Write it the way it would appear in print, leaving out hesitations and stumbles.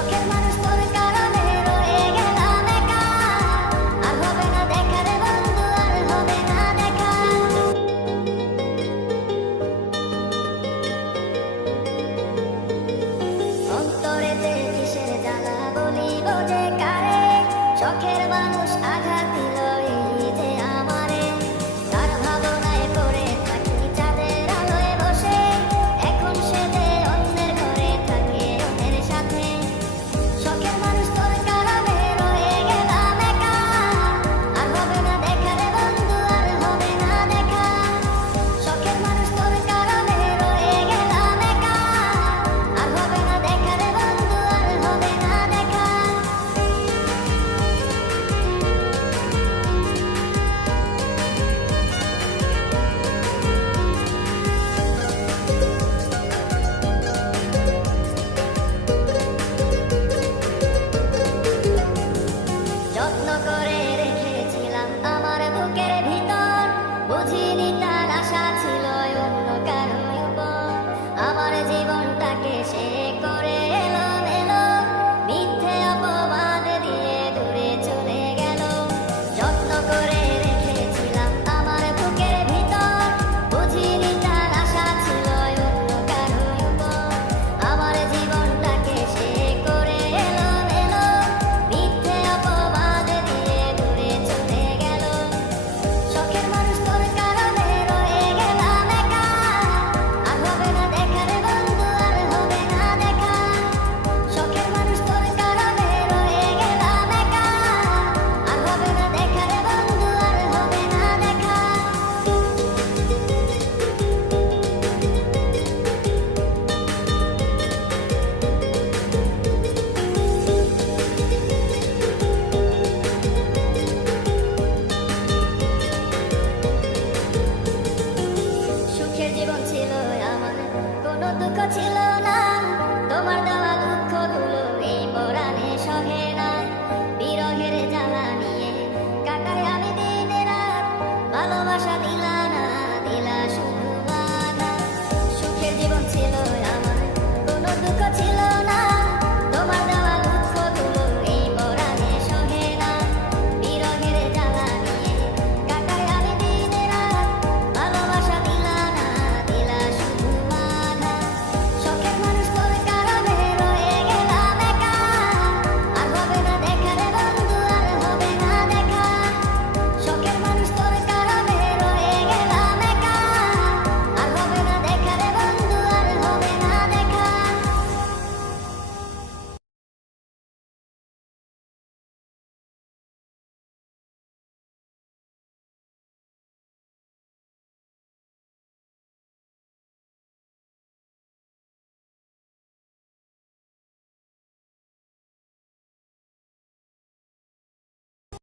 শখের মানুষ তোর কারণে রয়ে গেলাম একা, আর হবে না দেখা রে বন্ধু, আর হবে না দেখা। অন্তরেতে কিসের জ্বালা বলিব যে কারে, শখের মানুষ আঘাত দিল এই যে আমারে। তার ভাবনায় পড়ে থাকি চাঁদের আলোয় বসে, এখন সে যে অন্যের ঘরে থাকে অন্যের সাথে। শখের মানুষ তোর কারণে রয়ে গেলাম একা, আর হবে না দেখা রে বন্ধু, আর হবে না দেখা। শখের মানুষ তোর কারণে রয়ে গেলাম একা, আর হবে না দেখা রে বন্ধু, আর হবে না দেখা। যত্ন করে রেখেছিলাম আমার বুকের ভিতর, বুঝিনি তার আশা ছিল অন্য কারো উপর। আমার জীবনটাকে সে করে এলোমেলো, মিথ্যে অপবাদ দিয়ে দূরে চলে গেল। যত্ন করে রেখেছিলাম আমার বুকের ভিতর, বুঝিনি তার আশা ছিল অন্য কারো উপর। আমার জীবনটাকে সে করে এলোমেলো, মিথ্যে অপবাদ দিয়ে দূরে চলে গেল। শখের মানুষ তোর কারণে রয়ে গেলাম একা, আর হবে না দেখা রে বন্ধু, আর হবে না দেখা। শখের মানুষ তোর কারণে রয়ে গেলাম একা, আর হবে না দেখা রে বন্ধু, আর হবে না দেখা। সুখের জীবন ছিল আমার, কোনো দুঃখ ছিল না, তোমার দেওয়া দুঃখগুলো